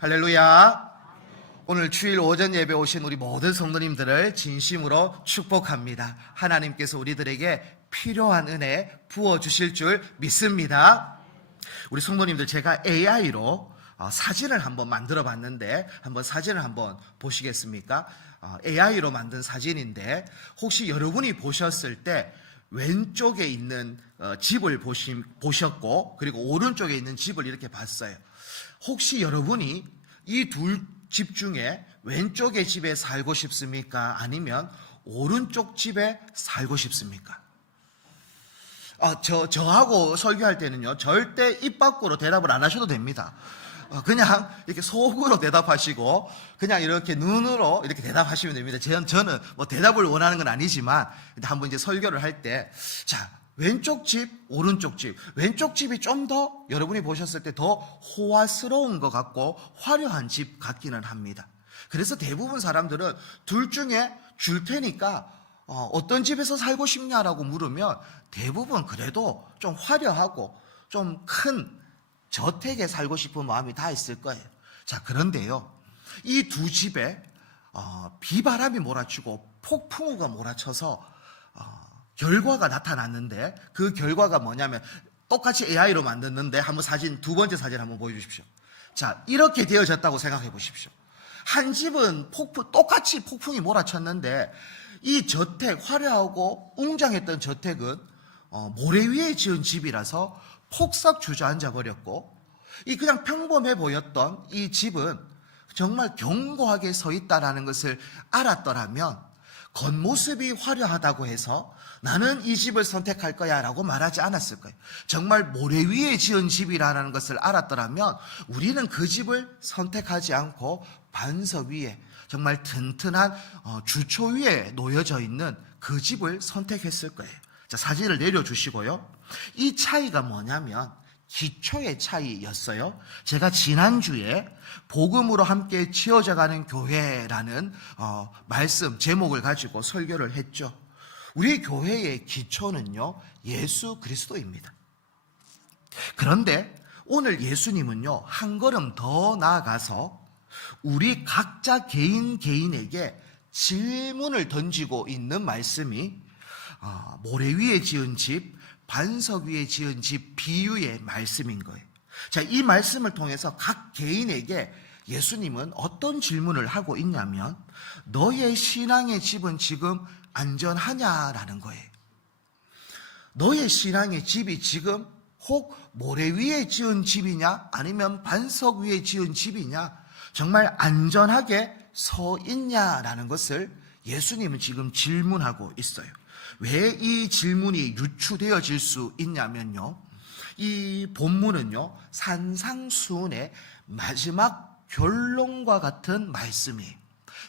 할렐루야. 오늘 주일 오전 예배 오신 우리 모든 성도님들을 진심으로 축복합니다. 하나님께서 우리들에게 필요한 은혜 부어주실 줄 믿습니다. 우리 성도님들, 제가 AI로 사진을 한번 만들어 봤는데 한번 사진을 한번 보시겠습니까? AI로 만든 사진인데 혹시 여러분이 보셨을 때 왼쪽에 있는 집을 보셨고 그리고 오른쪽에 있는 집을 이렇게 봤어요. 혹시 여러분이 이 둘 집 중에 왼쪽의 집에 살고 싶습니까? 아니면 오른쪽 집에 살고 싶습니까? 저하고 설교할 때는요, 절대 입 밖으로 대답을 안 하셔도 됩니다. 그냥 이렇게 속으로 대답하시고, 그냥 이렇게 눈으로 이렇게 대답하시면 됩니다. 저는 뭐 대답을 원하는 건 아니지만, 한번 이제 설교를 할 때, 자, 왼쪽 집, 오른쪽 집. 왼쪽 집이 좀 더 여러분이 보셨을 때 더 호화스러운 것 같고 화려한 집 같기는 합니다. 그래서 대부분 사람들은 둘 중에 줄 테니까 어떤 집에서 살고 싶냐라고 물으면 대부분 그래도 좀 화려하고 좀 큰 저택에 살고 싶은 마음이 다 있을 거예요. 자, 그런데요, 이 두 집에 비바람이 몰아치고 폭풍우가 몰아쳐서 결과가 나타났는데 그 결과가 뭐냐면 똑같이 AI로 만들었는데 한번 두 번째 사진 한번 보여주십시오. 자, 이렇게 되어졌다고 생각해 보십시오. 한 집은 똑같이 폭풍이 몰아쳤는데 이 저택, 화려하고 웅장했던 저택은 모래 위에 지은 집이라서 폭삭 주저앉아 버렸고, 이 그냥 평범해 보였던 이 집은 정말 견고하게 서 있다라는 것을 알았더라면 겉모습이 화려하다고 해서 나는 이 집을 선택할 거야 라고 말하지 않았을 거예요. 정말 모래 위에 지은 집이라는 것을 알았더라면 우리는 그 집을 선택하지 않고 반석 위에 정말 튼튼한 주초 위에 놓여져 있는 그 집을 선택했을 거예요. 자, 사진을 내려주시고요. 이 차이가 뭐냐면 기초의 차이였어요. 제가 지난주에 복음으로 함께 지어져가는 교회라는 말씀 제목을 가지고 설교를 했죠. 우리 교회의 기초는요, 예수 그리스도입니다. 그런데 오늘 예수님은요, 한 걸음 더 나아가서 우리 각자 개인에게 질문을 던지고 있는 말씀이 모래 위에 지은 집, 반석 위에 지은 집 비유의 말씀인 거예요. 자, 이 말씀을 통해서 각 개인에게 예수님은 어떤 질문을 하고 있냐면 너의 신앙의 집은 지금 안전하냐라는 거예요. 너의 신앙의 집이 지금 혹 모래 위에 지은 집이냐 아니면 반석 위에 지은 집이냐, 정말 안전하게 서 있냐라는 것을 예수님은 지금 질문하고 있어요. 왜 이 질문이 유추되어질 수 있냐면요, 이 본문은요, 산상수훈의 마지막 결론과 같은 말씀이에요.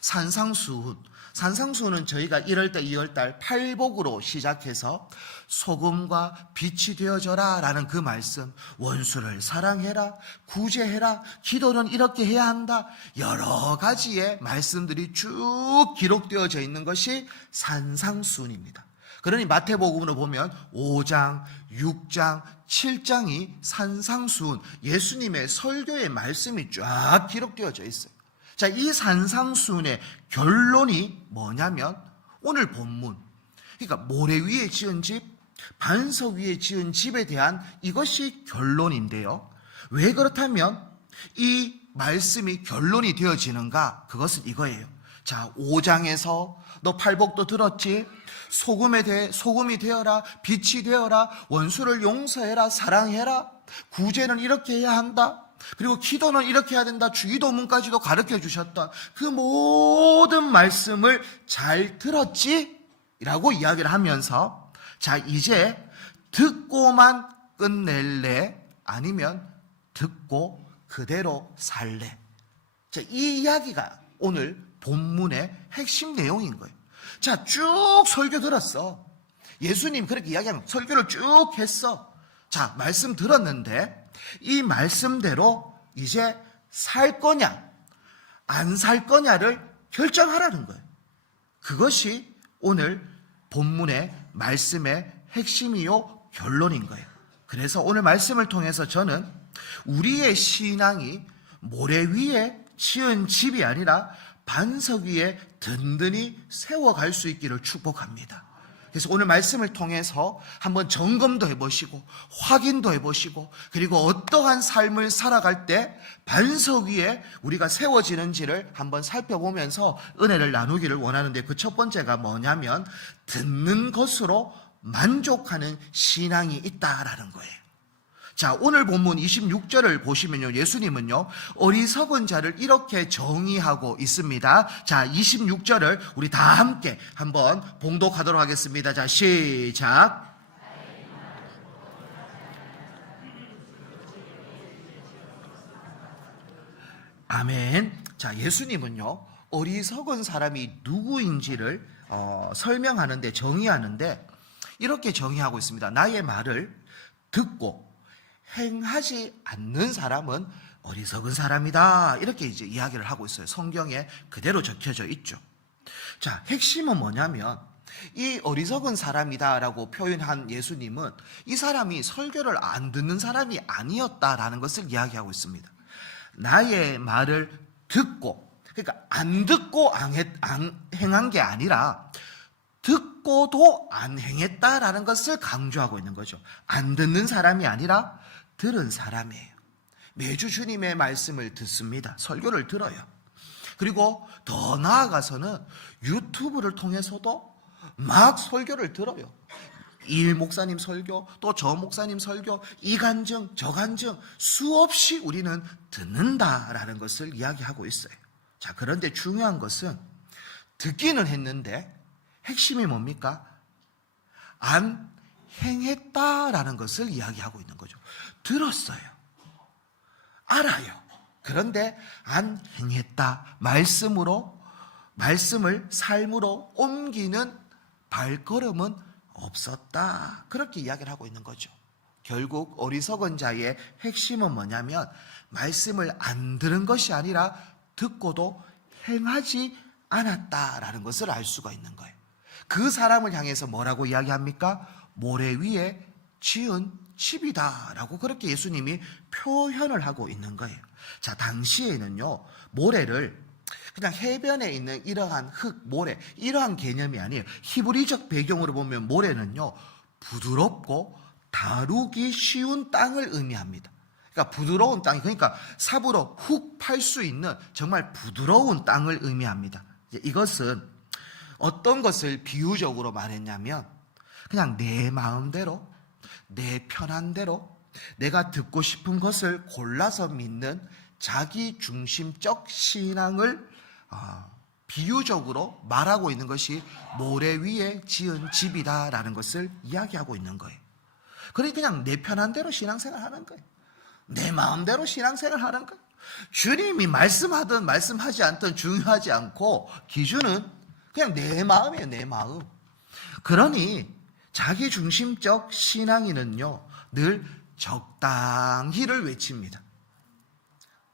산상수훈은 저희가 1월달, 2월달 팔복으로 시작해서 소금과 빛이 되어져라 라는 그 말씀, 원수를 사랑해라, 구제해라, 기도는 이렇게 해야 한다, 여러 가지의 말씀들이 쭉 기록되어져 있는 것이 산상수훈입니다. 그러니 마태복음으로 보면 5장, 6장, 7장이 산상수훈, 예수님의 설교의 말씀이 쫙 기록되어져 있어요. 자, 이 산상수훈의 결론이 뭐냐면 오늘 본문, 그러니까 모래 위에 지은 집, 반석 위에 지은 집에 대한 이것이 결론인데요. 왜 그렇다면 이 말씀이 결론이 되어지는가? 그것은 이거예요. 자, 5장에서 너 팔복도 들었지? 소금이 되어라, 빛이 되어라, 원수를 용서해라, 사랑해라, 구제는 이렇게 해야 한다, 그리고 기도는 이렇게 해야 된다, 주기도문까지도 가르쳐 주셨던 그 모든 말씀을 잘 들었지? 라고 이야기를 하면서, 자, 이제 듣고만 끝낼래? 아니면 듣고 그대로 살래? 자, 이 이야기가 오늘 본문의 핵심 내용인 거예요. 자, 쭉 설교 들었어. 예수님 그렇게 이야기하면 설교를 쭉 했어. 자, 말씀 들었는데 이 말씀대로 이제 살 거냐 안 살 거냐를 결정하라는 거예요. 그것이 오늘 본문의 말씀의 핵심이요 결론인 거예요. 그래서 오늘 말씀을 통해서 저는 우리의 신앙이 모래 위에 지은 집이 아니라 반석 위에 든든히 세워갈 수 있기를 축복합니다. 그래서 오늘 말씀을 통해서 한번 점검도 해보시고 확인도 해보시고, 그리고 어떠한 삶을 살아갈 때 반석 위에 우리가 세워지는지를 한번 살펴보면서 은혜를 나누기를 원하는데, 그 첫 번째가 뭐냐면 듣는 것으로 만족하는 신앙이 있다라는 거예요. 자, 오늘 본문 26절을 보시면요, 예수님은요 어리석은 자를 이렇게 정의하고 있습니다. 자, 26절을 우리 다 함께 한번 봉독하도록 하겠습니다. 자, 시작. 아멘. 자, 예수님은요 어리석은 사람이 누구인지를 설명하는데, 정의하는데 이렇게 정의하고 있습니다. 나의 말을 듣고 행하지 않는 사람은 어리석은 사람이다. 이렇게 이제 이야기를 하고 있어요. 성경에 그대로 적혀져 있죠. 자, 핵심은 뭐냐면 이 어리석은 사람이다라고 표현한 예수님은 이 사람이 설교를 안 듣는 사람이 아니었다라는 것을 이야기하고 있습니다. 나의 말을 듣고, 그러니까 안 듣고 안 행한 게 아니라 듣고도 안 행했다라는 것을 강조하고 있는 거죠. 안 듣는 사람이 아니라 들은 사람이에요. 매주 주님의 말씀을 듣습니다. 설교를 들어요. 그리고 더 나아가서는 유튜브를 통해서도 막 설교를 들어요. 이 목사님 설교, 또 저 목사님 설교, 이 간증, 저 간증, 수없이 우리는 듣는다라는 것을 이야기하고 있어요. 자, 그런데 중요한 것은 듣기는 했는데 핵심이 뭡니까? 안 행했다라는 것을 이야기하고 있는 거죠. 들었어요. 알아요. 그런데 안 행했다. 말씀을 삶으로 옮기는 발걸음은 없었다. 그렇게 이야기를 하고 있는 거죠. 결국 어리석은 자의 핵심은 뭐냐면 말씀을 안 들은 것이 아니라 듣고도 행하지 않았다라는 것을 알 수가 있는 거예요. 그 사람을 향해서 뭐라고 이야기합니까? 모래 위에 지은 집이다라고 그렇게 예수님이 표현을 하고 있는 거예요. 자, 당시에는요 모래를 그냥 해변에 있는 이러한 흙, 모래, 이러한 개념이 아니에요. 히브리적 배경으로 보면 모래는요 부드럽고 다루기 쉬운 땅을 의미합니다. 그러니까 부드러운 땅이, 그러니까 삽으로 훅 팔 수 있는 정말 부드러운 땅을 의미합니다. 이것은 어떤 것을 비유적으로 말했냐면 그냥 내 마음대로, 내 편한 대로 내가 듣고 싶은 것을 골라서 믿는 자기 중심적 신앙을 비유적으로 말하고 있는 것이 모래 위에 지은 집이다라는 것을 이야기하고 있는 거예요. 그러니 그냥 내 편한 대로 신앙생활 하는 거예요. 내 마음대로 신앙생활 하는 거예요. 주님이 말씀하든 말씀하지 않든 중요하지 않고 기준은 그냥 내 마음이에요. 내 마음. 그러니 자기 중심적 신앙인은요 늘 적당히를 외칩니다.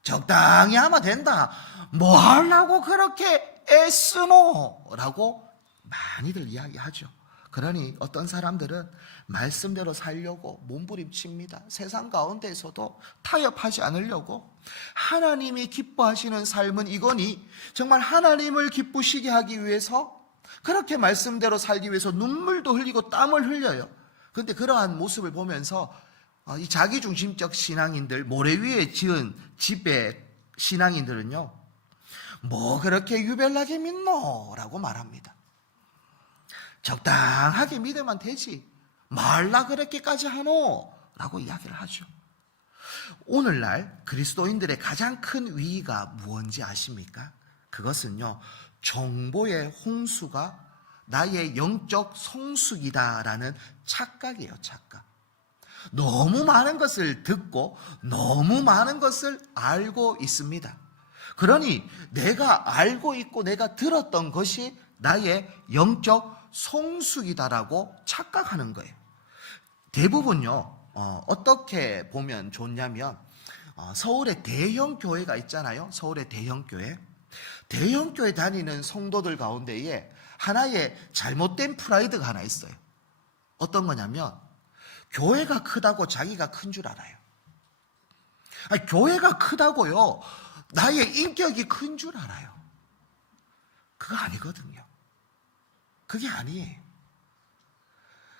적당히 하면 된다. 뭐 하려고 그렇게 애쓰노? 라고 많이들 이야기하죠. 그러니 어떤 사람들은 말씀대로 살려고 몸부림칩니다. 세상 가운데에서도 타협하지 않으려고. 하나님이 기뻐하시는 삶은 이거니 정말 하나님을 기쁘시게 하기 위해서 그렇게 말씀대로 살기 위해서 눈물도 흘리고 땀을 흘려요. 그런데 그러한 모습을 보면서 이 자기중심적 신앙인들, 모래 위에 지은 집의 신앙인들은요 뭐 그렇게 유별나게 믿노? 라고 말합니다. 적당하게 믿으면 되지 말라 그렇게까지 하노? 라고 이야기를 하죠. 오늘날 그리스도인들의 가장 큰 위기가 무엇인지 아십니까? 그것은요 정보의 홍수가 나의 영적 성숙이다라는 착각이에요. 착각. 너무 많은 것을 듣고 너무 많은 것을 알고 있습니다. 그러니 내가 알고 있고 내가 들었던 것이 나의 영적 성숙이다라고 착각하는 거예요. 대부분요 어떻게 보면 좋냐면 서울에 대형 교회가 있잖아요. 서울의 대형 교회. 대형 교회 다니는 성도들 가운데에 하나의 잘못된 프라이드가 하나 있어요. 어떤 거냐면 교회가 크다고 자기가 큰 줄 알아요. 아니, 교회가 크다고요 나의 인격이 큰 줄 알아요. 그거 아니거든요. 그게 아니에요.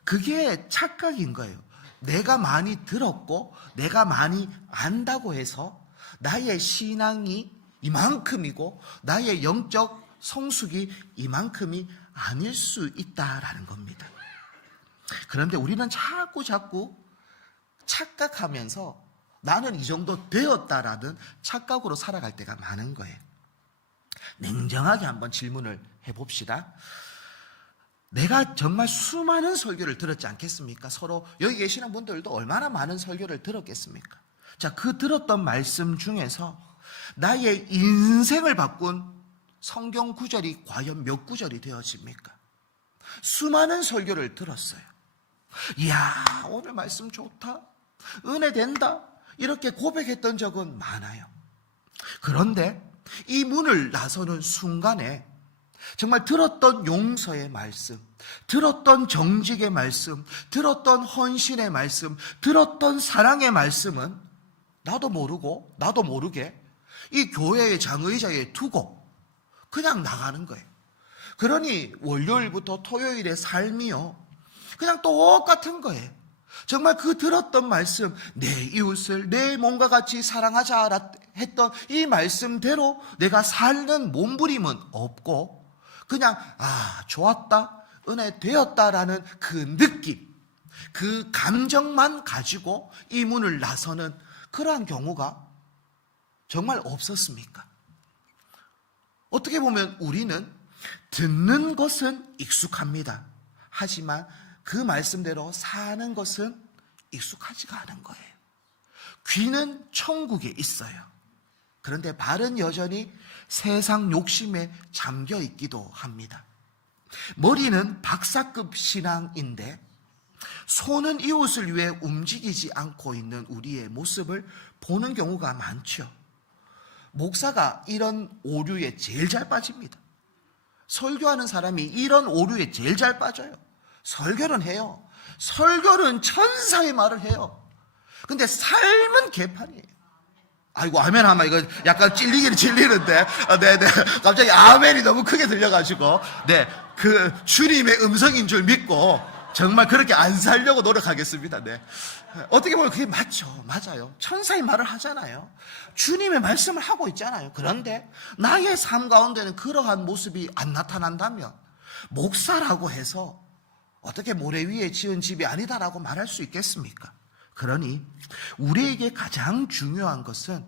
그게 착각인 거예요. 내가 많이 들었고 내가 많이 안다고 해서 나의 신앙이 이만큼이고 나의 영적 성숙이 이만큼이 아닐 수 있다라는 겁니다. 그런데 우리는 자꾸 착각하면서 나는 이 정도 되었다라는 착각으로 살아갈 때가 많은 거예요. 냉정하게 한번 질문을 해봅시다. 내가 정말 수많은 설교를 들었지 않겠습니까? 서로 여기 계시는 분들도 얼마나 많은 설교를 들었겠습니까? 자, 그 들었던 말씀 중에서 나의 인생을 바꾼 성경 구절이 과연 몇 구절이 되어집니까? 수많은 설교를 들었어요. 이야, 오늘 말씀 좋다, 은혜 된다, 이렇게 고백했던 적은 많아요. 그런데 이 문을 나서는 순간에 정말 들었던 용서의 말씀, 들었던 정직의 말씀, 들었던 헌신의 말씀, 들었던 사랑의 말씀은 나도 모르고 나도 모르게 이 교회의 장의자에 두고 그냥 나가는 거예요. 그러니 월요일부터 토요일의 삶이요, 그냥 똑같은 거예요. 정말 그 들었던 말씀, 내 이웃을 내 몸과 같이 사랑하자 했던 이 말씀대로 내가 사는 몸부림은 없고 그냥 좋았다, 은혜 되었다라는 그 느낌, 그 감정만 가지고 이 문을 나서는 그러한 경우가 정말 없었습니까? 어떻게 보면 우리는 듣는 것은 익숙합니다. 하지만 그 말씀대로 사는 것은 익숙하지가 않은 거예요. 귀는 천국에 있어요. 그런데 발은 여전히 세상 욕심에 잠겨 있기도 합니다. 머리는 박사급 신앙인데 손은 이웃을 위해 움직이지 않고 있는 우리의 모습을 보는 경우가 많죠. 목사가 이런 오류에 제일 잘 빠집니다. 설교하는 사람이 이런 오류에 제일 잘 빠져요. 설교는 해요. 설교는 천사의 말을 해요. 근데 삶은 개판이에요. 아이고, 아멘 하면 이거 약간 찔리기는 찔리는데, 네네. 갑자기 아멘이 너무 크게 들려가지고, 네. 그 주님의 음성인 줄 믿고, 정말 그렇게 안 살려고 노력하겠습니다. 네. 어떻게 보면 그게 맞죠. 맞아요. 천사의 말을 하잖아요. 주님의 말씀을 하고 있잖아요. 그런데 나의 삶 가운데는 그러한 모습이 안 나타난다면, 목사라고 해서 어떻게 모래 위에 지은 집이 아니다라고 말할 수 있겠습니까? 그러니 우리에게 가장 중요한 것은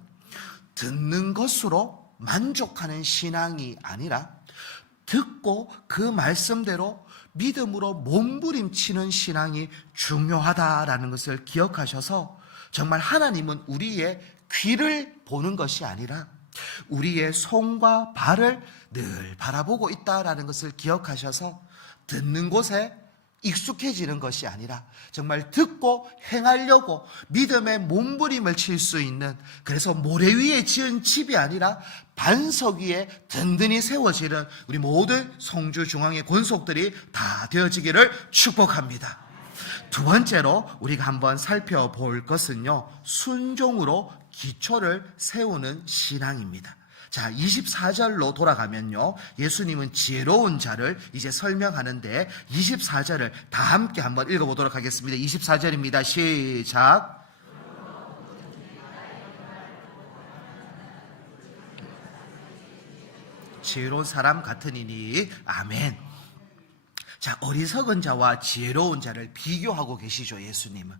듣는 것으로 만족하는 신앙이 아니라 듣고 그 말씀대로 믿음으로 몸부림치는 신앙이 중요하다라는 것을 기억하셔서 정말 하나님은 우리의 귀를 보는 것이 아니라 우리의 손과 발을 늘 바라보고 있다라는 것을 기억하셔서 듣는 곳에 익숙해지는 것이 아니라 정말 듣고 행하려고 믿음의 몸부림을 칠 수 있는, 그래서 모래 위에 지은 집이 아니라 반석 위에 든든히 세워지는 우리 모든 성주중앙의 권속들이 다 되어지기를 축복합니다. 두 번째로 우리가 한번 살펴볼 것은요, 순종으로 기초를 세우는 신앙입니다. 자, 24절로 돌아가면요, 예수님은 지혜로운 자를 이제 설명하는데 24절을 다 함께 한번 읽어보도록 하겠습니다. 24절입니다. 시작. 지혜로운 사람 같으니니. 아멘. 자, 어리석은 자와 지혜로운 자를 비교하고 계시죠, 예수님은.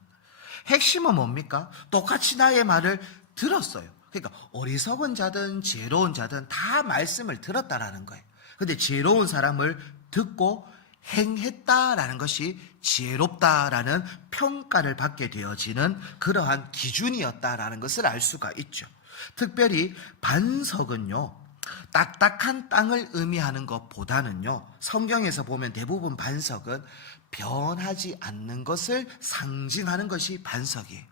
핵심은 뭡니까? 똑같이 나의 말을 들었어요. 그러니까 어리석은 자든 지혜로운 자든 다 말씀을 들었다라는 거예요. 근데 지혜로운 사람을 듣고 행했다라는 것이 지혜롭다라는 평가를 받게 되어지는 그러한 기준이었다라는 것을 알 수가 있죠. 특별히 반석은요, 딱딱한 땅을 의미하는 것보다는요, 성경에서 보면 대부분 반석은 변하지 않는 것을 상징하는 것이 반석이에요.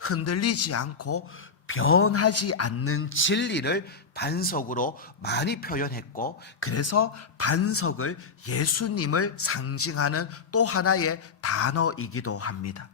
흔들리지 않고 변하지 않는 진리를 반석으로 많이 표현했고, 그래서 반석을 예수님을 상징하는 또 하나의 단어이기도 합니다.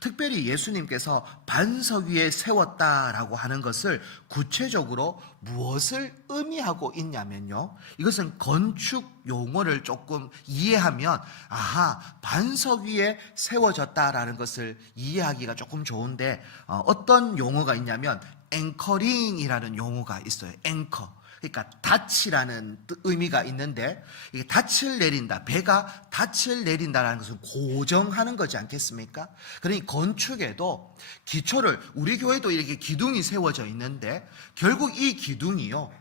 특별히 예수님께서 반석 위에 세웠다라고 하는 것을 구체적으로 무엇을 의미하고 있냐면요, 이것은 건축 용어를 조금 이해하면 아하, 반석 위에 세워졌다라는 것을 이해하기가 조금 좋은데, 어떤 용어가 있냐면 앵커링이라는 용어가 있어요. 앵커, 그러니까 닻이라는 의미가 있는데, 이게 닻을 내린다, 배가 닻을 내린다라는 것은 고정하는 거지 않겠습니까? 그러니 건축에도 기초를, 우리 교회도 이렇게 기둥이 세워져 있는데 결국 이 기둥이요,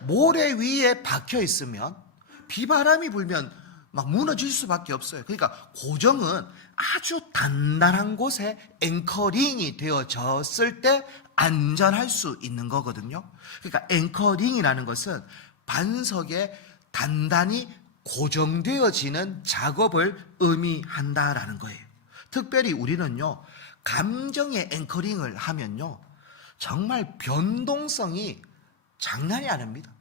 모래 위에 박혀 있으면 비바람이 불면 막 무너질 수밖에 없어요. 그러니까 고정은 아주 단단한 곳에 앵커링이 되어졌을 때 안전할 수 있는 거거든요. 그러니까 앵커링이라는 것은 반석에 단단히 고정되어지는 작업을 의미한다라는 거예요. 특별히 우리는요, 감정의 앵커링을 하면요, 정말 변동성이 장난이 아닙니다.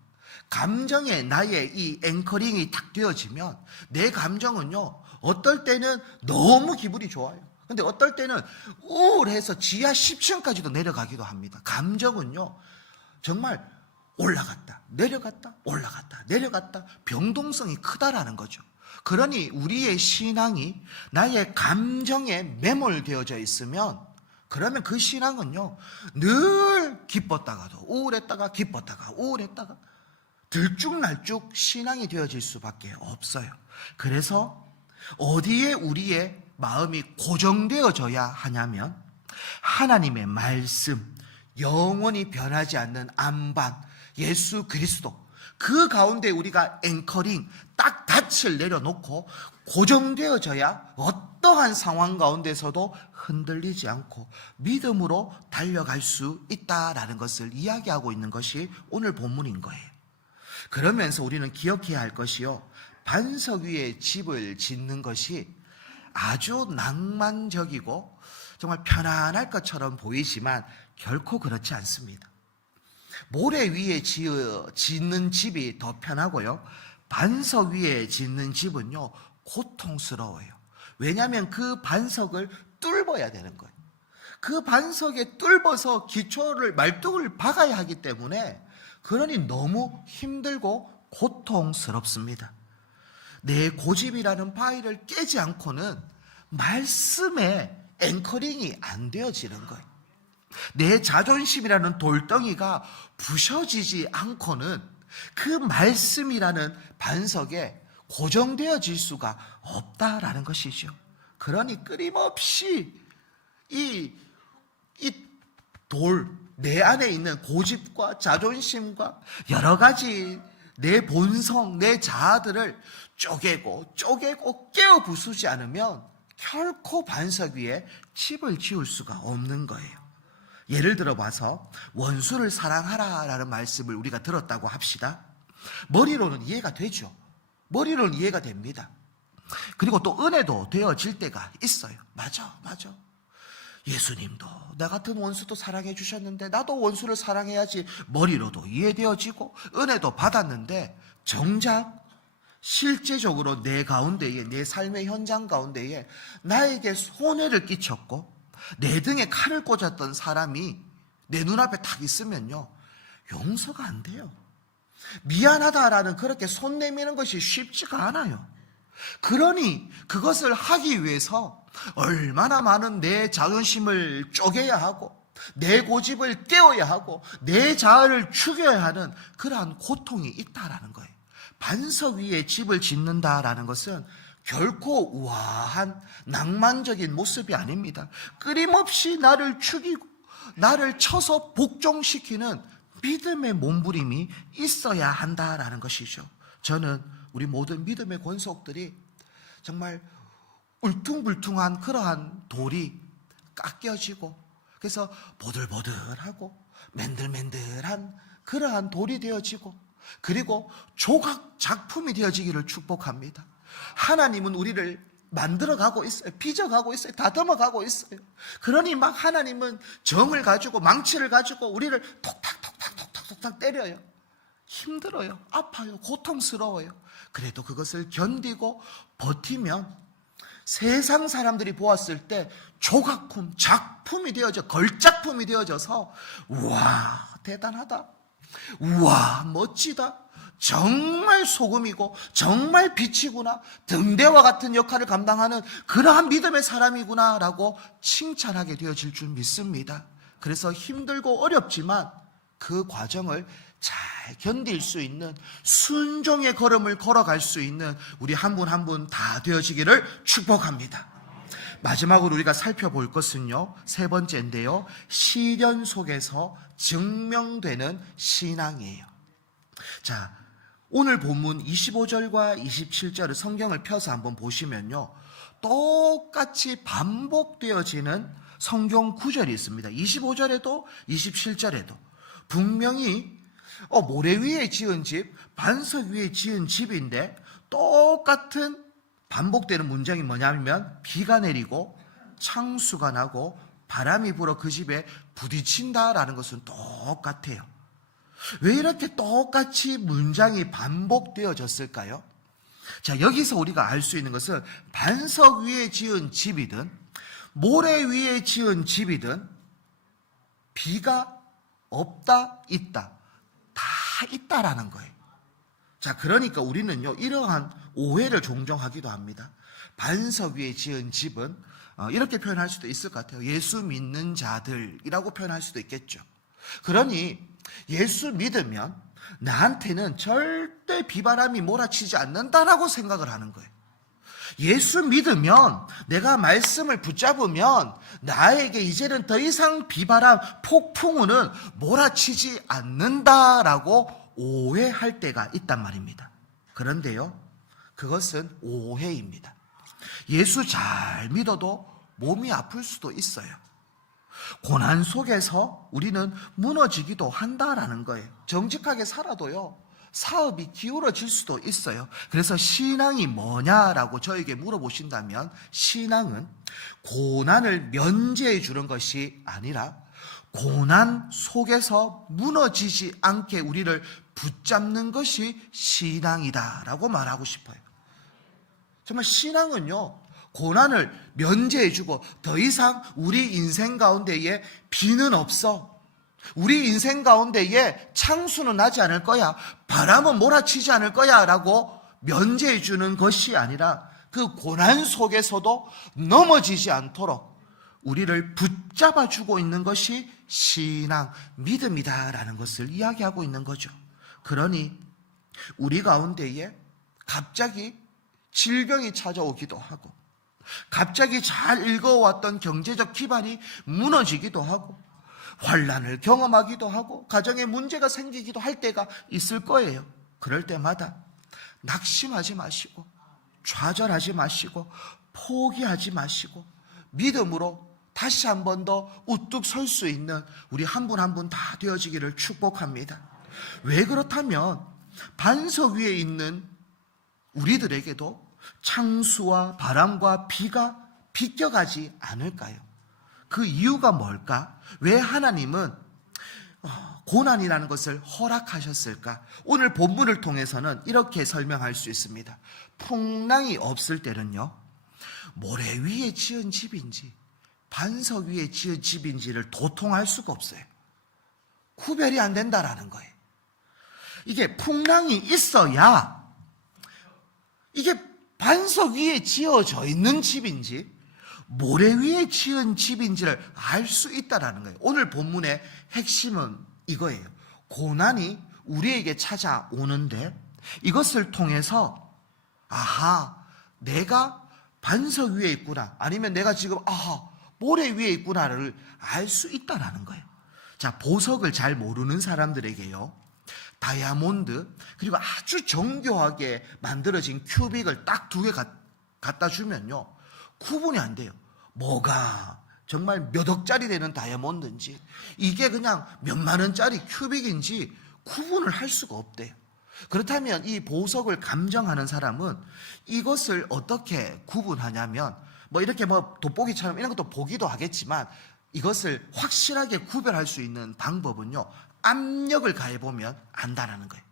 감정에 나의 이 앵커링이 딱 되어지면 내 감정은요, 어떨 때는 너무 기분이 좋아요. 근데 어떨 때는 우울해서 지하 10층까지도 내려가기도 합니다. 감정은요, 정말 올라갔다 내려갔다 올라갔다 내려갔다 변동성이 크다라는 거죠. 그러니 우리의 신앙이 나의 감정에 매몰되어져 있으면, 그러면 그 신앙은요, 늘 기뻤다가도 우울했다가 기뻤다가 우울했다가 들쭉날쭉 신앙이 되어질 수밖에 없어요. 그래서 어디에 우리의 마음이 고정되어져야 하냐면 하나님의 말씀, 영원히 변하지 않는 안방, 예수 그리스도, 그 가운데 우리가 앵커링, 딱 닻을 내려놓고 고정되어져야 어떠한 상황 가운데서도 흔들리지 않고 믿음으로 달려갈 수 있다라는 것을 이야기하고 있는 것이 오늘 본문인 거예요. 그러면서 우리는 기억해야 할 것이요, 반석 위에 집을 짓는 것이 아주 낭만적이고 정말 편안할 것처럼 보이지만 결코 그렇지 않습니다. 모래 위에 짓는 집이 더 편하고요, 반석 위에 짓는 집은요, 고통스러워요. 왜냐하면 그 반석을 뚫어야 되는 거예요. 그 반석에 뚫어서 기초를, 말뚝을 박아야 하기 때문에, 그러니 너무 힘들고 고통스럽습니다. 내 고집이라는 바위를 깨지 않고는 말씀에 앵커링이 안 되어지는 거예요. 내 자존심이라는 돌덩이가 부셔지지 않고는 그 말씀이라는 반석에 고정되어질 수가 없다라는 것이죠. 그러니 끊임없이 이 돌, 내 안에 있는 고집과 자존심과 여러 가지 내 본성, 내 자아들을 쪼개고 깨어 부수지 않으면 결코 반석 위에 집을 지을 수가 없는 거예요. 예를 들어 봐서 원수를 사랑하라라는 말씀을 우리가 들었다고 합시다. 머리로는 이해가 되죠. 머리로는 이해가 됩니다. 그리고 또 은혜도 되어질 때가 있어요. 맞아. 예수님도 나 같은 원수도 사랑해 주셨는데 나도 원수를 사랑해야지, 머리로도 이해되어지고 은혜도 받았는데, 정작 실제적으로 내 가운데에, 내 삶의 현장 가운데에 나에게 손해를 끼쳤고 내 등에 칼을 꽂았던 사람이 내 눈앞에 딱 있으면요, 용서가 안 돼요. 미안하다라는 그렇게 손 내미는 것이 쉽지가 않아요. 그러니 그것을 하기 위해서 얼마나 많은 내 자존심을 쪼개야 하고 내 고집을 깨워야 하고 내 자아를 죽여야 하는 그러한 고통이 있다라는 거예요. 반석 위에 집을 짓는다라는 것은 결코 우아한 낭만적인 모습이 아닙니다. 끊임없이 나를 죽이고 나를 쳐서 복종시키는 믿음의 몸부림이 있어야 한다라는 것이죠. 저는 우리 모든 믿음의 권속들이 정말 울퉁불퉁한 그러한 돌이 깎여지고, 그래서 보들보들하고 맨들맨들한 그러한 돌이 되어지고, 그리고 조각 작품이 되어지기를 축복합니다. 하나님은 우리를 만들어가고 있어요. 빚어가고 있어요. 다듬어가고 있어요. 그러니 막 하나님은 정을 가지고 망치를 가지고 우리를 톡탁 때려요. 힘들어요. 아파요. 고통스러워요. 그래도 그것을 견디고 버티면 세상 사람들이 보았을 때 조각품, 작품이 되어져, 걸작품이 되어져서 우와 대단하다, 우와 멋지다, 정말 소금이고 정말 빛이구나, 등대와 같은 역할을 감당하는 그러한 믿음의 사람이구나 라고 칭찬하게 되어질 줄 믿습니다. 그래서 힘들고 어렵지만 그 과정을 잘 견딜 수 있는 순종의 걸음을 걸어갈 수 있는 우리 한 분 한 분 다 되어지기를 축복합니다. 마지막으로 우리가 살펴볼 것은요, 세 번째인데요, 시련 속에서 증명되는 신앙이에요. 자, 오늘 본문 25절과 27절을 성경을 펴서 한번 보시면요, 똑같이 반복되어지는 성경 구절이 있습니다. 25절에도 27절에도 분명히 모래 위에 지은 집, 반석 위에 지은 집인데 똑같은 반복되는 문장이 뭐냐면 비가 내리고 창수가 나고 바람이 불어 그 집에 부딪힌다라는 것은 똑같아요. 왜 이렇게 똑같이 문장이 반복되어졌을까요? 자, 여기서 우리가 알 수 있는 것은 반석 위에 지은 집이든 모래 위에 지은 집이든 비가 없다, 있다, 다 있다라는 거예요. 자, 그러니까 우리는요, 이러한 오해를 종종 하기도 합니다. 반석 위에 지은 집은 이렇게 표현할 수도 있을 것 같아요. 예수 믿는 자들이라고 표현할 수도 있겠죠. 그러니 예수 믿으면 나한테는 절대 비바람이 몰아치지 않는다라고 생각을 하는 거예요. 예수 믿으면, 내가 말씀을 붙잡으면 나에게 이제는 더 이상 비바람, 폭풍우는 몰아치지 않는다라고 오해할 때가 있단 말입니다. 그런데요, 그것은 오해입니다. 예수 잘 믿어도 몸이 아플 수도 있어요. 고난 속에서 우리는 무너지기도 한다라는 거예요. 정직하게 살아도요, 사업이 기울어질 수도 있어요. 그래서 신앙이 뭐냐라고 저에게 물어보신다면, 신앙은 고난을 면제해 주는 것이 아니라 고난 속에서 무너지지 않게 우리를 붙잡는 것이 신앙이다라고 말하고 싶어요. 정말 신앙은요, 고난을 면제해 주고 더 이상 우리 인생 가운데에 비는 없어, 우리 인생 가운데에 창수는 나지 않을 거야, 바람은 몰아치지 않을 거야 라고 면제해 주는 것이 아니라 그 고난 속에서도 넘어지지 않도록 우리를 붙잡아 주고 있는 것이 신앙, 믿음이다라는 것을 이야기하고 있는 거죠. 그러니 우리 가운데에 갑자기 질병이 찾아오기도 하고, 갑자기 잘 읽어왔던 경제적 기반이 무너지기도 하고, 환난을 경험하기도 하고, 가정에 문제가 생기기도 할 때가 있을 거예요. 그럴 때마다 낙심하지 마시고, 좌절하지 마시고, 포기하지 마시고, 믿음으로 다시 한 번 더 우뚝 설 수 있는 우리 한 분 한 분 다 되어지기를 축복합니다. 왜 그렇다면 반석 위에 있는 우리들에게도 창수와 바람과 비가 비껴가지 않을까요? 그 이유가 뭘까? 왜 하나님은 고난이라는 것을 허락하셨을까? 오늘 본문을 통해서는 이렇게 설명할 수 있습니다. 풍랑이 없을 때는요, 모래 위에 지은 집인지 반석 위에 지은 집인지를 도통할 수가 없어요. 구별이 안 된다라는 거예요. 이게 풍랑이 있어야 이게 반석 위에 지어져 있는 집인지 모래 위에 지은 집인지를 알 수 있다라는 거예요. 오늘 본문의 핵심은 이거예요. 고난이 우리에게 찾아오는데 이것을 통해서 아하, 내가 반석 위에 있구나, 아니면 내가 지금 모래 위에 있구나를 알 수 있다라는 거예요. 자, 보석을 잘 모르는 사람들에게요, 다이아몬드 그리고 아주 정교하게 만들어진 큐빅을 딱 2개 갖다 주면요, 구분이 안 돼요. 뭐가 정말 몇 억짜리 되는 다이아몬드인지 이게 그냥 몇만 원짜리 큐빅인지 구분을 할 수가 없대요. 그렇다면 이 보석을 감정하는 사람은 이것을 어떻게 구분하냐면, 이렇게 돋보기처럼 이런 것도 보기도 하겠지만, 이것을 확실하게 구별할 수 있는 방법은요, 압력을 가해보면 안다라는 거예요.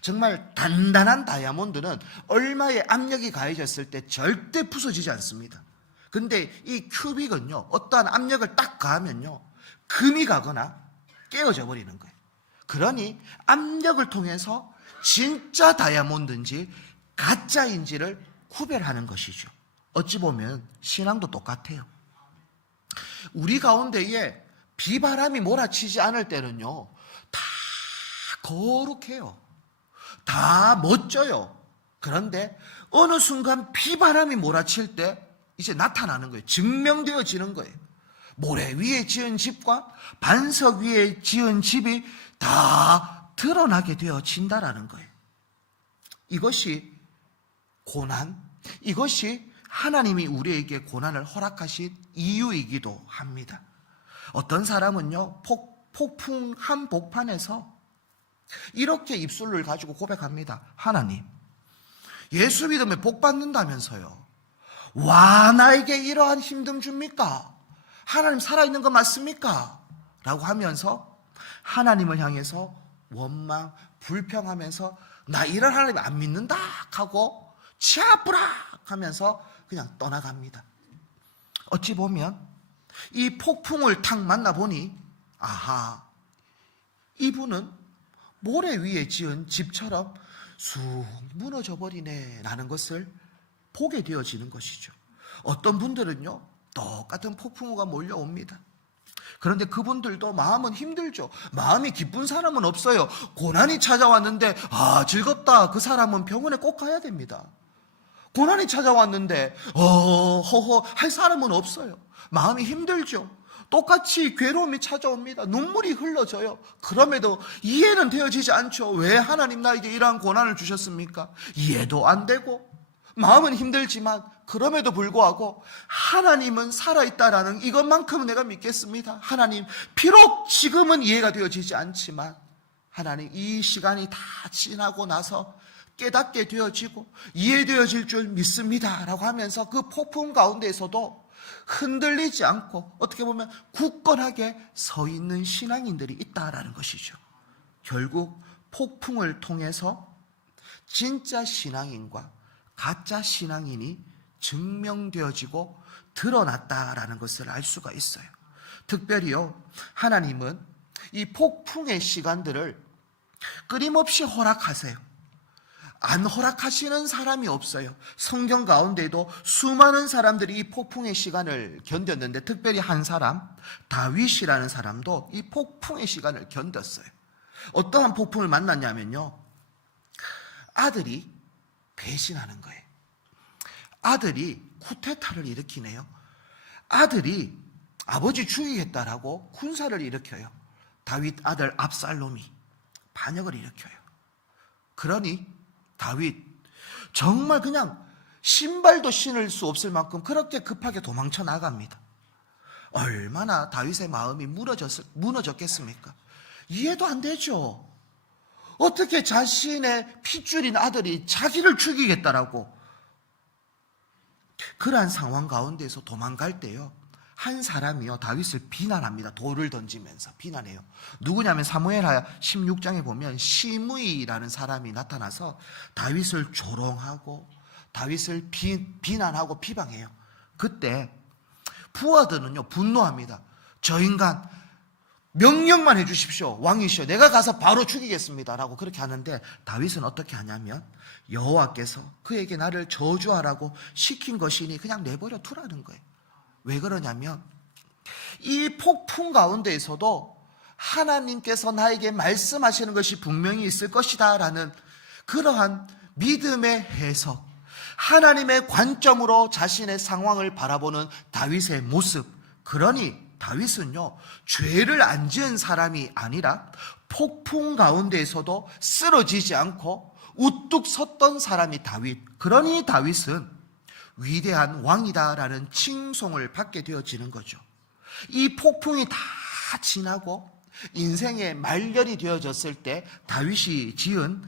정말 단단한 다이아몬드는 얼마의 압력이 가해졌을 때 절대 부서지지 않습니다. 근데 이 큐빅은요, 어떠한 압력을 딱 가하면요, 금이 가거나 깨어져 버리는 거예요. 그러니 압력을 통해서 진짜 다이아몬드인지 가짜인지를 구별하는 것이죠. 어찌 보면 신앙도 똑같아요. 우리 가운데에 비바람이 몰아치지 않을 때는요, 다 거룩해요. 다 멋져요. 그런데 어느 순간 비바람이 몰아칠 때 이제 나타나는 거예요. 증명되어지는 거예요. 모래 위에 지은 집과 반석 위에 지은 집이 다 드러나게 되어진다라는 거예요. 이것이 고난, 이것이 하나님이 우리에게 고난을 허락하신 이유이기도 합니다. 어떤 사람은요, 폭풍 한복판에서 이렇게 입술을 가지고 고백합니다. 하나님, 예수 믿으면 복 받는다면서요. 와, 나에게 이러한 힘듦 줍니까? 하나님 살아있는 거 맞습니까? 라고 하면서 하나님을 향해서 원망, 불평하면서 나 이런 하나님 안 믿는다 하고 치아뿌락 하면서 그냥 떠나갑니다. 어찌 보면 이 폭풍을 탁 만나보니 아하, 이분은 모래 위에 지은 집처럼 쑥 무너져 버리네 라는 것을 보게 되어지는 것이죠. 어떤 분들은요, 똑같은 폭풍우가 몰려옵니다. 그런데 그분들도 마음은 힘들죠. 마음이 기쁜 사람은 없어요. 고난이 찾아왔는데 즐겁다, 그 사람은 병원에 꼭 가야 됩니다. 고난이 찾아왔는데 허허 할 사람은 없어요. 마음이 힘들죠. 똑같이 괴로움이 찾아옵니다. 눈물이 흘러져요. 그럼에도 이해는 되어지지 않죠. 왜 하나님 나에게 이러한 고난을 주셨습니까? 이해도 안 되고 마음은 힘들지만 그럼에도 불구하고 하나님은 살아있다라는 이것만큼은 내가 믿겠습니다. 하나님, 비록 지금은 이해가 되어지지 않지만 하나님, 이 시간이 다 지나고 나서 깨닫게 되어지고 이해되어질 줄 믿습니다 라고 하면서 그 폭풍 가운데에서도 흔들리지 않고 어떻게 보면 굳건하게 서 있는 신앙인들이 있다라는 것이죠. 결국 폭풍을 통해서 진짜 신앙인과 가짜 신앙인이 증명되어지고 드러났다라는 것을 알 수가 있어요. 특별히요, 하나님은 이 폭풍의 시간들을 끊임없이 허락하세요. 안 허락하시는 사람이 없어요. 성경 가운데도 수많은 사람들이 이 폭풍의 시간을 견뎠는데 특별히 한 사람, 다윗이라는 사람도 이 폭풍의 시간을 견뎠어요. 어떠한 폭풍을 만났냐면요, 아들이 배신하는 거예요. 아들이 쿠데타를 일으키네요. 아들이 아버지 죽이겠다라고 군사를 일으켜요. 다윗 아들 압살롬이 반역을 일으켜요. 그러니 다윗 정말 그냥 신발도 신을 수 없을 만큼 그렇게 급하게 도망쳐 나갑니다. 얼마나 다윗의 마음이 무너졌겠습니까? 이해도 안 되죠. 어떻게 자신의 핏줄인 아들이 자기를 죽이겠다라고. 그러한 상황 가운데서 도망갈 때요, 한 사람이요 다윗을 비난합니다. 돌을 던지면서 비난해요. 누구냐면 사무엘하 16장에 보면 시므이라는 사람이 나타나서 다윗을 조롱하고 다윗을 비난하고 비방해요. 그때 부하들은요 분노합니다. 저 인간 명령만 해주십시오. 왕이시여, 내가 가서 바로 죽이겠습니다 라고 그렇게 하는데 다윗은 어떻게 하냐면 여호와께서 그에게 나를 저주하라고 시킨 것이니 그냥 내버려 두라는 거예요. 왜 그러냐면 이 폭풍 가운데에서도 하나님께서 나에게 말씀하시는 것이 분명히 있을 것이다 라는 그러한 믿음의 해석, 하나님의 관점으로 자신의 상황을 바라보는 다윗의 모습. 그러니 다윗은요, 죄를 안 지은 사람이 아니라 폭풍 가운데에서도 쓰러지지 않고 우뚝 섰던 사람이 다윗. 그러니 다윗은 위대한 왕이다라는 칭송을 받게 되어지는 거죠. 이 폭풍이 다 지나고 인생의 말년이 되어졌을 때 다윗이 지은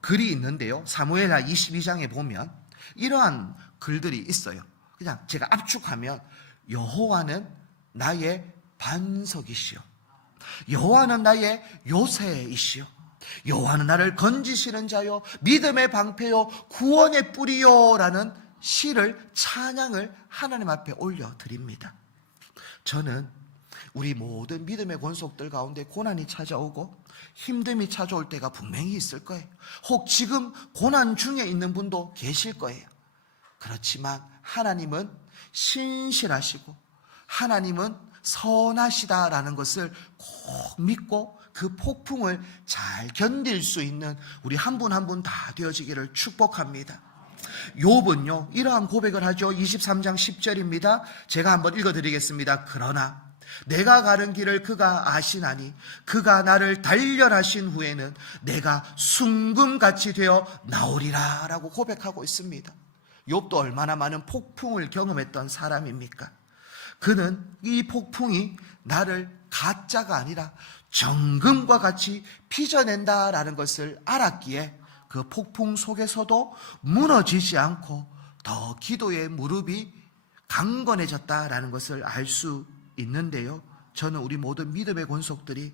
글이 있는데요, 사무엘하 22장에 보면 이러한 글들이 있어요. 그냥 제가 압축하면 여호와는 나의 반석이시요, 여호와는 나의 요새이시요, 여호와는 나를 건지시는 자요 믿음의 방패요 구원의 뿌리요 라는 시를, 찬양을 하나님 앞에 올려드립니다. 저는 우리 모든 믿음의 권속들 가운데 고난이 찾아오고 힘듦이 찾아올 때가 분명히 있을 거예요. 혹 지금 고난 중에 있는 분도 계실 거예요. 그렇지만 하나님은 신실하시고 하나님은 선하시다라는 것을 꼭 믿고 그 폭풍을 잘 견딜 수 있는 우리 한 분 한 분 다 되어지기를 축복합니다. 욥은요 이러한 고백을 하죠. 23장 10절입니다. 제가 한번 읽어드리겠습니다. 그러나 내가 가는 길을 그가 아시나니 그가 나를 단련하신 후에는 내가 순금같이 되어 나오리라 라고 고백하고 있습니다. 욥도 얼마나 많은 폭풍을 경험했던 사람입니까? 그는 이 폭풍이 나를 가짜가 아니라 정금과 같이 빚어낸다라는 것을 알았기에 그 폭풍 속에서도 무너지지 않고 더 기도의 무릎이 강건해졌다라는 것을 알 수 있는데요. 저는 우리 모든 믿음의 권속들이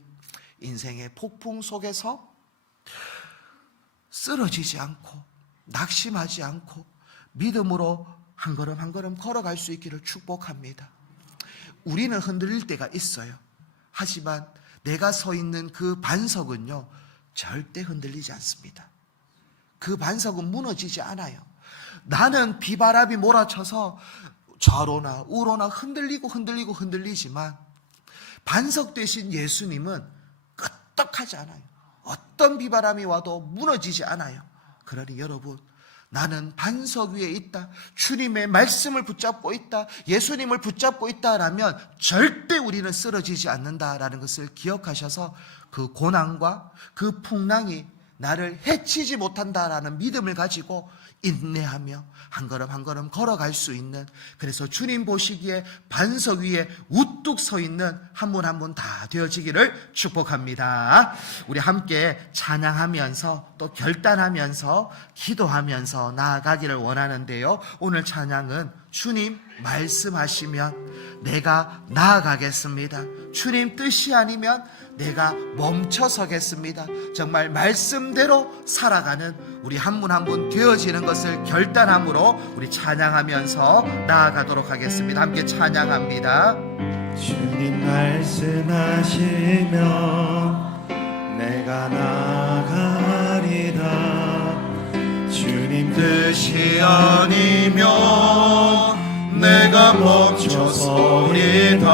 인생의 폭풍 속에서 쓰러지지 않고 낙심하지 않고 믿음으로 한 걸음 한 걸음 걸어갈 수 있기를 축복합니다. 우리는 흔들릴 때가 있어요. 하지만 내가 서 있는 그 반석은요 절대 흔들리지 않습니다. 그 반석은 무너지지 않아요. 나는 비바람이 몰아쳐서 좌로나 우로나 흔들리지만 반석 되신 예수님은 끄떡하지 않아요. 어떤 비바람이 와도 무너지지 않아요. 그러니 여러분, 나는 반석 위에 있다, 주님의 말씀을 붙잡고 있다, 예수님을 붙잡고 있다라면 절대 우리는 쓰러지지 않는다라는 것을 기억하셔서 그 고난과 그 풍랑이 나를 해치지 못한다라는 믿음을 가지고 인내하며 한 걸음 한 걸음 걸어갈 수 있는, 그래서 주님 보시기에 반석 위에 우뚝 서 있는 한 분 한 분 다 되어지기를 축복합니다. 우리 함께 찬양하면서 또 결단하면서 기도하면서 나아가기를 원하는데요. 오늘 찬양은 주님 말씀하시면 내가 나아가겠습니다. 주님 뜻이 아니면 내가 멈춰서겠습니다. 정말 말씀대로 살아가는 우리 한 분 한 분 되어지는 것을 결단함으로 우리 찬양하면서 나아가도록 하겠습니다. 함께 찬양합니다. 주님 말씀하시면 내가 나아가리다. 주님 뜻이 아니면 내가 멈춰서리다.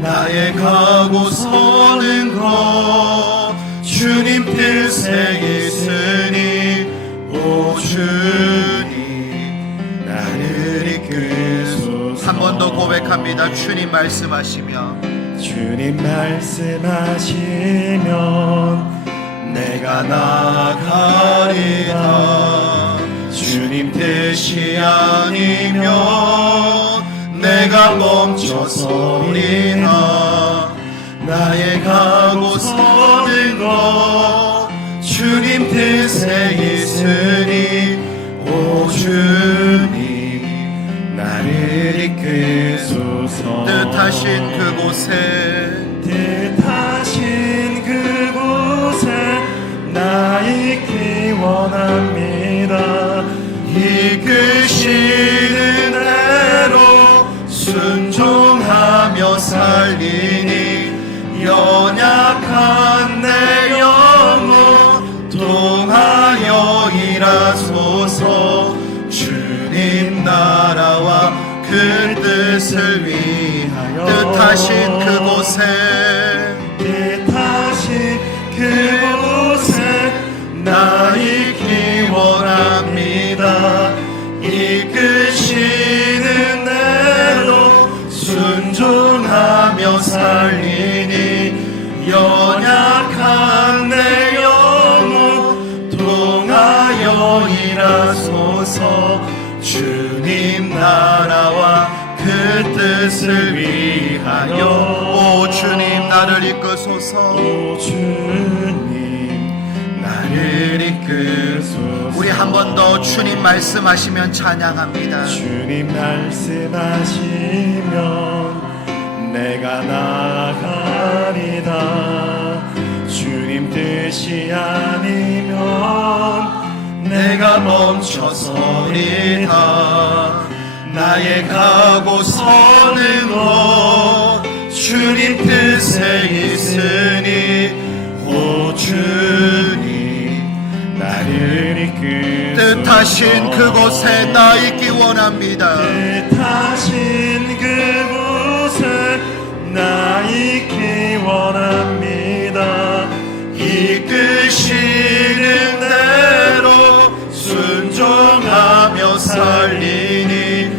나의 가고 서는 것 주님 뜻에 있으니 오 주님 나를 이끄소서. 한 번 더 고백합니다. 주님 말씀하시면 주님 말씀하시면 내가 나아가리다. 주님 뜻이 아니면 내가 멈춰서리나. 나의 가고 서는 것 주님 뜻에 있으니 오 주님 나를 이끄소서. 뜻하신 그곳에 나 있기 원합니다. 이끄시는 대로 순종하며 살리니 연약한 내 영혼 통하여 일하소서. 주님 나라와 그 뜻을 위하여 뜻하신 그곳에 나 있기 원합니다. 이끄시는 대로 순종하며 살리니 연약한 내 영혼 통하여 일하소서. 주님 나라와 그 뜻을 위하여 오 주님 나를 이끄소서. 오 주님 나를 이끄소서. 우리 한 번 더 주님 말씀하시면 찬양합니다. 주님 말씀하시면 내가 나아가리다. 주님 주님 뜻이 아니면 내가 멈춰서리다. 나의 가고 서는 곳 주님 뜻에 있으니 오 주님 나를 이끄소서. 뜻하신 그곳에 나 있기 원합니다. 뜻하신 그곳에 나 있기 원합니다. 이끄시는 대로 순종하며 살리니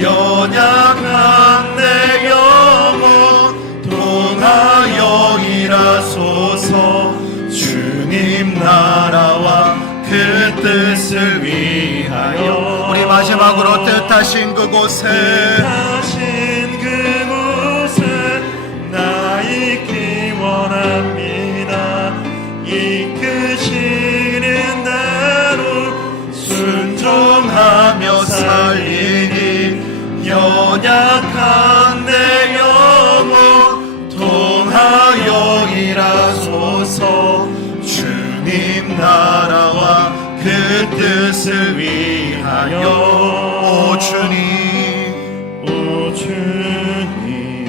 연약한 내 영혼 통하여 일하소서. 주님 나라와 그 뜻을 위하여. 우리 마지막으로 뜻하신 그곳에 뜻하신 그곳에 나 있기 원합니다. 이끄시는 대로 순종하며 살리니 연약한 내 영혼 통하여 일하소서. 주님 나라와 그 뜻을 위하여. 오 주님, 오 주님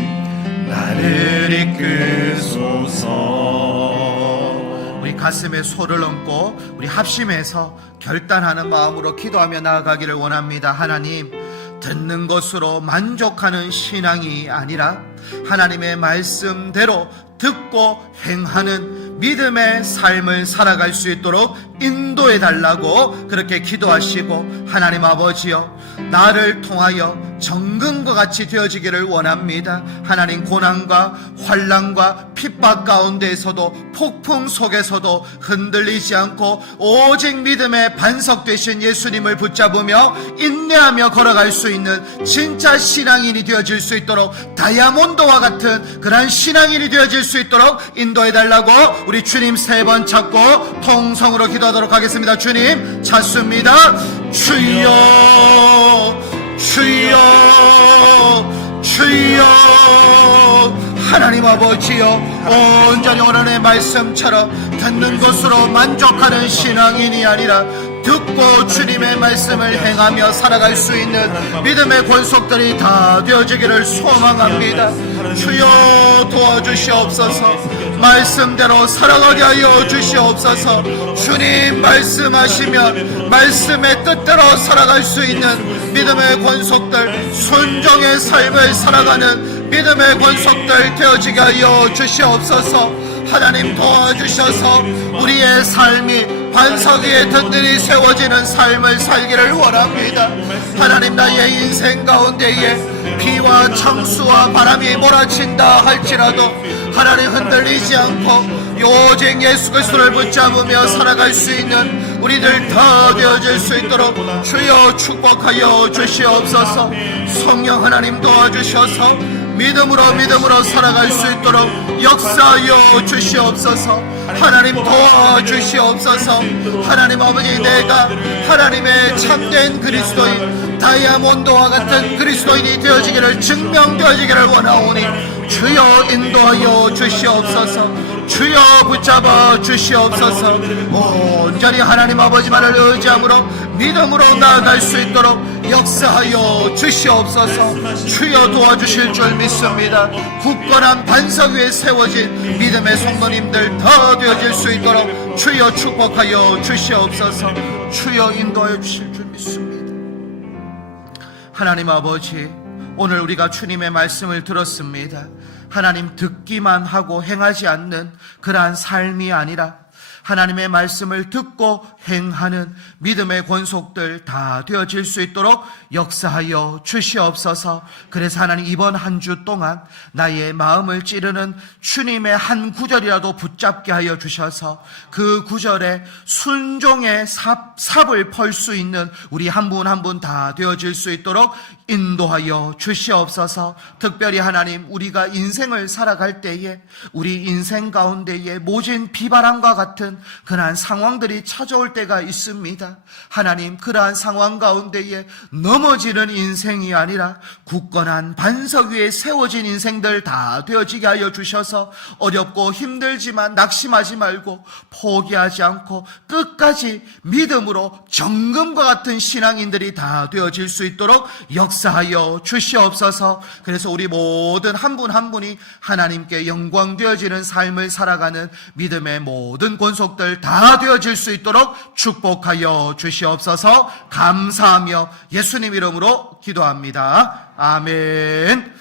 나를 이끄소서. 우리 가슴에 소를 얹고 우리 합심해서 결단하는 마음으로 기도하며 나아가기를 원합니다. 하나님, 듣는 것으로 만족하는 신앙이 아니라 하나님의 말씀대로 듣고 행하는 믿음의 삶을 살아갈 수 있도록 인도해 달라고 그렇게 기도하시고, 하나님 아버지여, 나를 통하여 정금과 같이 되어지기를 원합니다. 하나님, 고난과 환난과 핍박 가운데에서도 폭풍 속에서도 흔들리지 않고 오직 믿음의 반석 되신 예수님을 붙잡으며 인내하며 걸어갈 수 있는 진짜 신앙인이 되어질 수 있도록, 다이아몬드와 같은 그러한 신앙인이 되어질 수 있도록 인도해 달라고 우리 주님 세 번 찾고 통성으로 기도하도록 하겠습니다. 주님 찾습니다. 주여, 주여, 주여. 하나님 아버지여, 온전히 오늘의 말씀처럼 듣는 것으로 만족하는 신앙인이 아니라 듣고 주님의 말씀을 행하며 살아갈 수 있는 믿음의 권속들이 다 되어지기를 소망합니다. 주여 도와주시옵소서. 말씀대로 살아가게 하여 주시옵소서. 주님 말씀하시면 말씀의 뜻대로 살아갈 수 있는 믿음의 권속들, 순종의 삶을 살아가는 믿음의 권속들 되어지게 하여 주시옵소서. 하나님 도와주셔서 우리의 삶이 반석 위에 든든히 세워지는 삶을 살기를 원합니다. 하나님, 나의 인생 가운데에 비와 창수와 바람이 몰아친다 할지라도 하나님 흔들리지 않고 오직 예수 그리스도를 붙잡으며 살아갈 수 있는 우리들 다 되어질 수 있도록 주여 축복하여 주시옵소서. 성령 하나님 도와주셔서 믿음으로 살아갈 수 있도록 역사하여 주시옵소서. 하나님 도와주시옵소서. 하나님 아버지, 내가 하나님의 참된 그리스도인, 다이아몬드와 같은 그리스도인이 되어지기를, 증명되어지기를 원하오니 주여 인도하여 주시옵소서. 주여 붙잡아 주시옵소서. 온전히 하나님 아버지만을 의지함으로 믿음으로 나아갈 수 있도록 역사하여 주시옵소서. 주여 도와주실 줄 믿습니다. 굳건한 반석 위에 세워진 믿음의 성도님들 다 되어질 수 있도록 주여 축복하여 주시옵소서. 주여 인도하여 주실 줄 믿습니다. 하나님 아버지, 오늘 우리가 주님의 말씀을 들었습니다. 하나님, 듣기만 하고 행하지 않는 그러한 삶이 아니라 하나님의 말씀을 듣고 행하는 믿음의 권속들 다 되어질 수 있도록 역사하여 주시옵소서. 그래서 하나님, 이번 한 주 동안 나의 마음을 찌르는 주님의 한 구절이라도 붙잡게 하여 주셔서 그 구절에 순종의 삽을 펄 수 있는 우리 한 분 한 분 다 되어질 수 있도록 인도하여 주시옵소서. 특별히 하나님, 우리가 인생을 살아갈 때에 우리 인생 가운데에 모진 비바람과 같은 되면 그러한 상황들이 찾아올 때가 있습니다. 하나님, 그러한 상황 가운데에 넘어지는 인생이 아니라 굳건한 반석 위에 세워진 인생들 다 되어지게 하여 주셔서 어렵고 힘들지만 낙심하지 말고 포기하지 않고 끝까지 믿음으로 정금과 같은 신앙인들이 다 되어질 수 있도록 역사하여 주시옵소서. 그래서 우리 모든 한 분 한 분이 하나님께 영광 되어지는 삶을 살아가는 믿음의 모든 권속들 다 되어질 수 있도록 축복하여 주시옵소서. 감사하며 예수님 이름으로 기도합니다. 아멘.